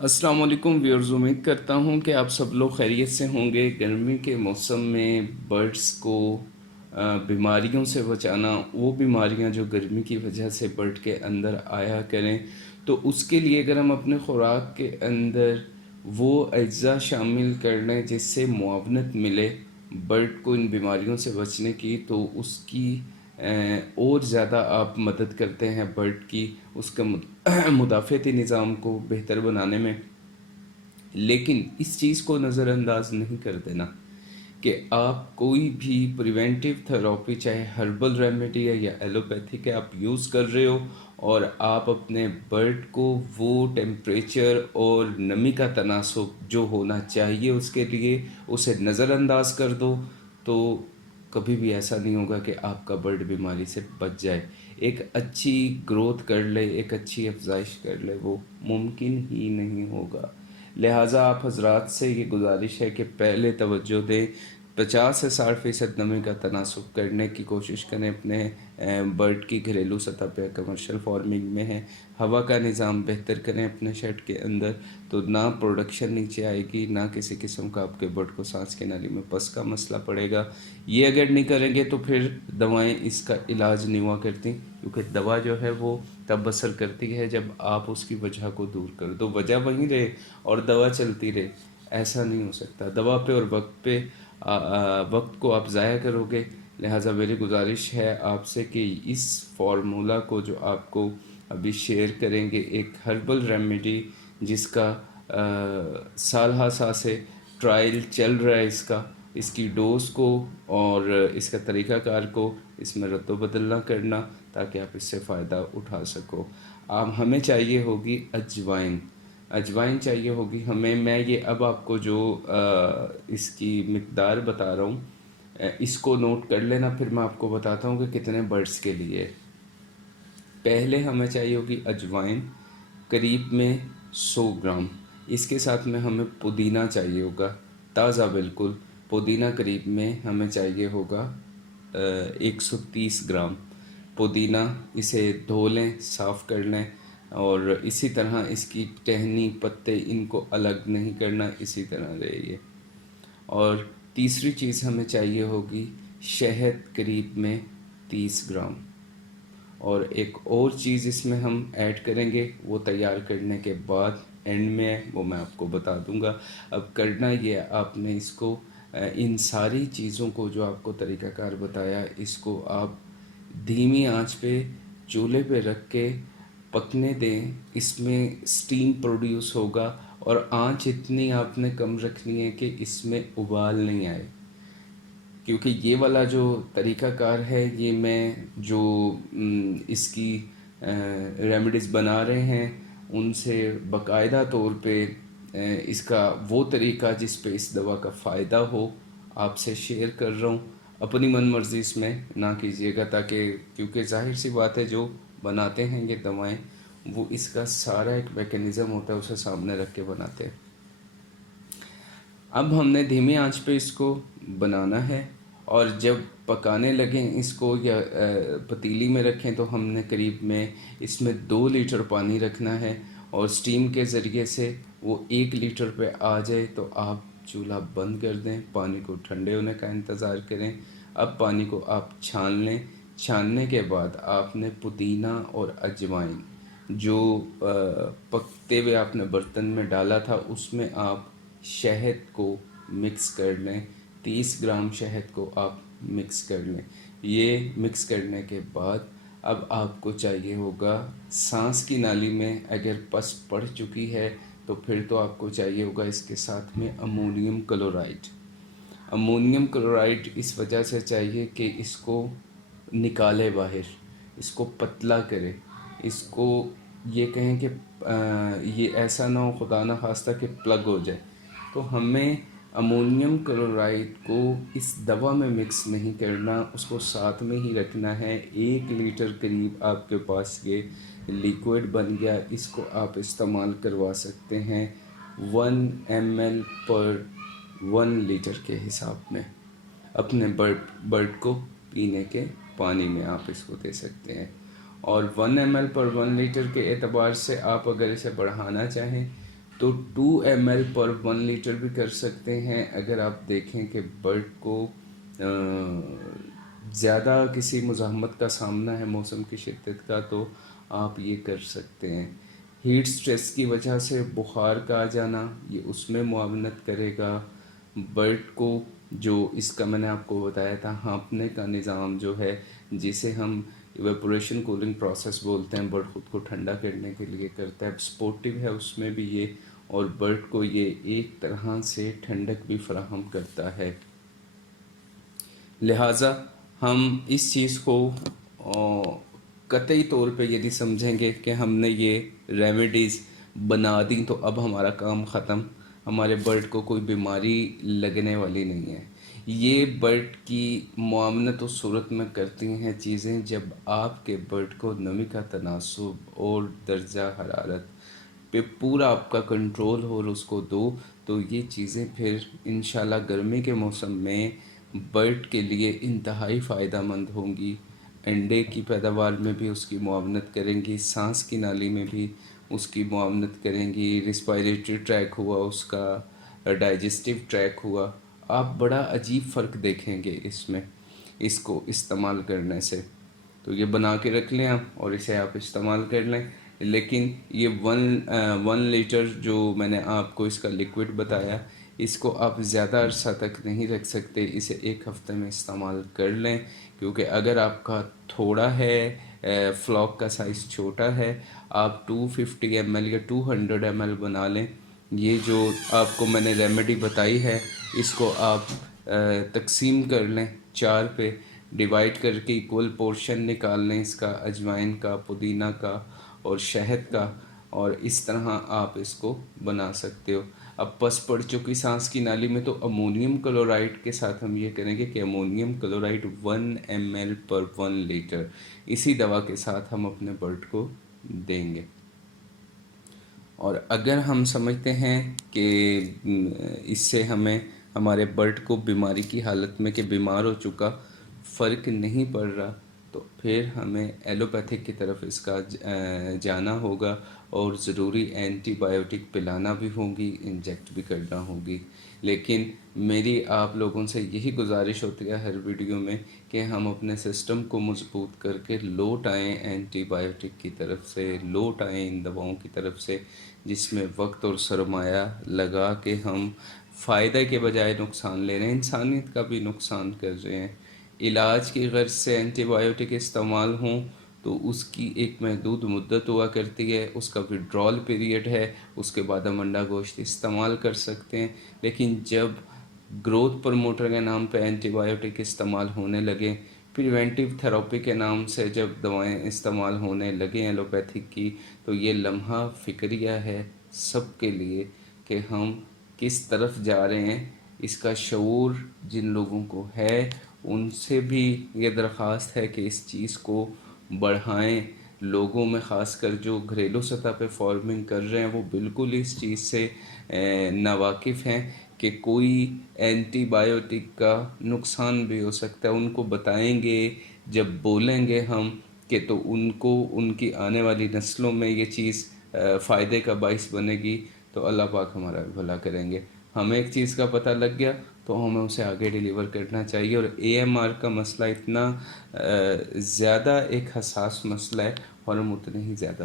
السلام علیکم ویورز، امید کرتا ہوں کہ آپ سب لوگ خیریت سے ہوں گے۔ گرمی کے موسم میں برڈز کو بیماریوں سے بچانا، وہ بیماریاں جو گرمی کی وجہ سے برڈ کے اندر آیا کریں، تو اس کے لیے اگر ہم اپنے خوراک کے اندر وہ اجزاء شامل کر لیں جس سے معاونت ملے برڈ کو ان بیماریوں سے بچنے کی، تو اس کی اور زیادہ آپ مدد کرتے ہیں برڈ کی، اس کا مدافعتی نظام کو بہتر بنانے میں۔ لیکن اس چیز کو نظر انداز نہیں کر دینا کہ آپ کوئی بھی پریونٹیو تھراپی، چاہے ہربل ریمیڈی ہے یا ایلوپیتھک ہے، آپ یوز کر رہے ہو اور آپ اپنے برڈ کو وہ ٹیمپریچر اور نمی کا تناسب جو ہونا چاہیے اس کے لیے اسے نظر انداز کر دو، تو کبھی بھی ایسا نہیں ہوگا کہ آپ کا برڈ بیماری سے بچ جائے، ایک اچھی گروتھ کر لے، ایک اچھی افزائش کر لے، وہ ممکن ہی نہیں ہوگا۔ لہٰذا آپ حضرات سے یہ گزارش ہے کہ پہلے توجہ دیں، 50 سے 60% نمی کا تناسب کرنے کی کوشش کریں اپنے برڈ کی گھریلو سطح پہ، کمرشل فارمنگ میں ہے، ہوا کا نظام بہتر کریں اپنے شیڈ کے اندر، تو نہ پروڈکشن نیچے آئے گی، نہ کسی قسم کا آپ کے برڈ کو سانس کی نالی میں پس کا مسئلہ پڑے گا۔ یہ اگر نہیں کریں گے تو پھر دوائیں اس کا علاج نہیں ہوا کرتی، کیونکہ دوا جو ہے وہ تب اثر کرتی ہے جب آپ اس کی وجہ کو دور کر دو، وجہ وہیں رہے اور دوا چلتی رہے، ایسا نہیں ہو سکتا۔ دوا پہ اور وقت پہ وقت کو آپ ضائع کرو گے۔ لہٰذا میری گزارش ہے آپ سے کہ اس فارمولا کو جو آپ کو ابھی شیئر کریں گے، ایک ہربل ریمیڈی جس کا سال ہا سال سے ٹرائل چل رہا ہے، اس کی ڈوز کو اور اس کا طریقہ کار کو اس میں رد و بدل نہ کرنا، تاکہ آپ اس سے فائدہ اٹھا سکو۔ ہمیں چاہیے ہوگی اجوائن چاہیے ہوگی ہمیں۔ میں یہ اب آپ کو جو اس کی مقدار بتا رہا ہوں، اس کو نوٹ کر لینا، پھر میں آپ کو بتاتا ہوں کہ کتنے برڈز کے لیے۔ پہلے ہمیں چاہیے ہوگی اجوائن قریب میں 100 گرام، اس کے ساتھ میں ہمیں پودینہ چاہیے ہوگا تازہ بالکل، پودینہ قریب میں ہمیں چاہیے ہوگا 130 گرام پودینہ۔ اسے دھو لیں، صاف کر لیں، اور اسی طرح اس کی ٹہنی پتے ان کو الگ نہیں کرنا، اسی طرح رہے یہ۔ اور تیسری چیز ہمیں چاہیے ہوگی شہد قریب میں 30 گرام، اور ایک اور چیز اس میں ہم ایڈ کریں گے، وہ تیار کرنے کے بعد اینڈ میں ہے، وہ میں آپ کو بتا دوں گا۔ اب کرنا یہ آپ نے اس کو ان ساری چیزوں کو جو آپ کو طریقہ کار بتایا، اس کو آپ دھیمی آنچ پہ چولہے پہ رکھ کے پکنے دیں۔ اس میں سٹیم پروڈیوس ہوگا، اور آنچ اتنی آپ نے کم رکھنی ہے کہ اس میں ابال نہیں آئے، کیونکہ یہ والا جو طریقہ کار ہے، یہ میں جو اس کی ریمیڈیز بنا رہے ہیں ان سے باقاعدہ طور پہ اس کا وہ طریقہ جس پہ اس دوا کا فائدہ ہو آپ سے شیئر کر رہا ہوں۔ اپنی من مرضی اس میں نہ کیجیے گا، تاکہ کیونکہ ظاہر سی بات ہے جو بناتے ہیں یہ دوائیں، وہ اس کا سارا ایک میکینزم ہوتا ہے، اسے سامنے رکھ کے بناتے ہیں۔ اب ہم نے دھیمی آنچ پہ اس کو بنانا ہے، اور جب پکانے لگیں اس کو یا پتیلی میں رکھیں تو ہم نے قریب میں اس میں 2 لیٹر پانی رکھنا ہے، اور سٹیم کے ذریعے سے وہ 1 لیٹر پہ آ جائے تو آپ چولہا بند کر دیں، پانی کو ٹھنڈے ہونے کا انتظار کریں۔ اب پانی کو آپ چھان لیں، چھاننے کے بعد آپ نے پودینہ اور اجوائن جو پکتے ہوئے آپ نے برتن میں ڈالا تھا، اس میں آپ شہد کو مکس کر لیں، 30 گرام شہد کو آپ مکس کر لیں۔ یہ مکس کرنے کے بعد اب آپ کو چاہیے ہوگا سانس کی نالی میں اگر پس پڑ چکی ہے تو پھر تو آپ کو چاہیے ہوگا اس کے ساتھ میں امونیم کلورائڈ۔ امونیم کلورائڈ اس وجہ سے چاہیے کہ اس کو نکالے باہر، اس کو پتلا کرے، اس کو یہ کہیں کہ یہ ایسا نہ ہو خدا نہ خواستہ کہ پلگ ہو جائے، تو ہمیں امونیم کلورائڈ کو اس دوا میں مکس نہیں کرنا، اس کو ساتھ میں ہی رکھنا ہے۔ 1 لیٹر قریب آپ کے پاس یہ لیکوڈ بن گیا، اس کو آپ استعمال کروا سکتے ہیں 1 ml پر 1 لیٹر کے حساب میں، اپنے برڈ کو پینے کے پانی میں آپ اس کو دے سکتے ہیں۔ اور 1 ml پر 1 لیٹر کے اعتبار سے آپ اگر اسے بڑھانا چاہیں تو 2 ml/1 لیٹر بھی کر سکتے ہیں. اگر آپ دیکھیں کہ برڈ کو زیادہ کسی مزاحمت کا سامنا ہے موسم کی شدت کا، تو آپ یہ کر سکتے ہیں. ہیٹ سٹریس کی وجہ سے بخار کا آ جانا، یہ اس میں معاونت کرے گا. برڈ کو جو اس کا میں نے آپ کو بتایا تھا ہانپنے کا نظام جو ہے، جسے ہم ایویپوریشن کولنگ پروسیس بولتے ہیں، برڈ خود کو ٹھنڈا کرنے کے لیے کرتا ہے. سپورٹیو ہے اس میں بھی یہ، اور برڈ کو یہ ایک طرح سے ٹھنڈک بھی فراہم کرتا ہے. لہٰذا ہم اس چیز کو قطعی طور پہ یہ نہیں سمجھیں گے کہ ہم نے یہ ریمیڈیز بنا دیں تو اب ہمارا کام ختم، ہمارے برڈ کو کوئی بیماری لگنے والی نہیں ہے. یہ برڈ کی معاونت اس صورت میں کرتی ہیں چیزیں جب آپ کے برڈ کو نمی کا تناسب اور درجہ حرارت پہ پورا آپ کا کنٹرول ہو اور اس کو دو، تو یہ چیزیں پھر انشاءاللہ گرمی کے موسم میں برڈ کے لیے انتہائی فائدہ مند ہوں گی. انڈے کی پیداوار میں بھی اس کی معاونت کریں گی، سانس کی نالی میں بھی اس کی معاونت کریں گی، ریسپائریٹری ٹریک ہوا اس کا، ڈائجسٹیو ٹریک ہوا. آپ بڑا عجیب فرق دیکھیں گے اس میں اس کو استعمال کرنے سے. تو یہ بنا کے رکھ لیں آپ اور اسے آپ استعمال کر لیں. لیکن یہ 1 لیٹر جو میں نے آپ کو اس کا لکوڈ بتایا، اس کو آپ زیادہ عرصہ تک نہیں رکھ سکتے. اسے 1 ہفتے میں استعمال کر لیں، کیونکہ اگر آپ کا تھوڑا ہے، فلاک کا سائز چھوٹا ہے، آپ 250 ml یا 200 ml بنا لیں. یہ جو آپ کو میں نے ریمیڈی بتائی ہے، اس کو آپ تقسیم کر لیں 4 پہ، ڈیوائڈ کر کے ایکول پورشن نکال لیں اس کا، اجوائن کا، پودینہ کا اور شہد کا، اور اس طرح آپ اس کو بنا سکتے ہو. اب پس پڑ چکی سانس کی نالی میں تو امونیم کلورائڈ کے ساتھ ہم یہ کریں گے کہ امونیم کلورائڈ 1 ml/1 لیٹر اسی دوا کے ساتھ ہم اپنے برڈ کو دیں گے. اور اگر ہم سمجھتے ہیں کہ اس سے ہمیں ہمارے برڈ کو بیماری کی حالت میں کہ بیمار ہو چکا فرق نہیں پڑ رہا، تو پھر ہمیں ایلوپیتھک کی طرف اس کا جانا ہوگا، اور ضروری اینٹی بایوٹک پلانا بھی ہوگی، انجیکٹ بھی کرنا ہوگی. لیکن میری آپ لوگوں سے یہی گزارش ہوتی ہے ہر ویڈیو میں کہ ہم اپنے سسٹم کو مضبوط کر کے لوٹ آئیں اینٹی بایوٹک کی طرف سے، لوٹ آئیں ان دواؤں کی طرف سے جس میں وقت اور سرمایہ لگا کے ہم فائدہ کے بجائے نقصان لے رہے ہیں، انسانیت کا بھی نقصان کر رہے ہیں. علاج کی غرض سے اینٹی بایوٹک استعمال ہوں تو اس کی ایک محدود مدت ہوا کرتی ہے، اس کا وڈرال پیریڈ ہے، اس کے بعد ہم انڈا گوشت استعمال کر سکتے ہیں. لیکن جب گروتھ پروموٹر کے نام پہ اینٹی بایوٹک استعمال ہونے لگے، پریونٹیو تھراپی کے نام سے جب دوائیں استعمال ہونے لگیں ایلوپیتھک کی، تو یہ لمحہ فکریہ ہے سب کے لیے کہ ہم کس طرف جا رہے ہیں. اس کا شعور جن لوگوں کو ہے ان سے بھی یہ درخواست ہے کہ اس چیز کو بڑھائیں. لوگوں میں خاص کر جو گھریلو سطح پہ فارمنگ کر رہے ہیں وہ بالکل اس چیز سے ناواقف ہیں کہ کوئی اینٹی بایوٹک کا نقصان بھی ہو سکتا ہے. ان کو بتائیں گے، جب بولیں گے ہم کہ تو ان کو ان کی آنے والی نسلوں میں یہ چیز فائدے کا باعث بنے گی، تو اللہ پاک ہمارا بھلا کریں گے. ہمیں ایک چیز کا پتہ لگ گیا تو ہمیں اسے آگے ڈیلیور کرنا چاہیے. اور AMR کا مسئلہ اتنا زیادہ ایک حساس مسئلہ ہے اور ہم اتنے ہی زیادہ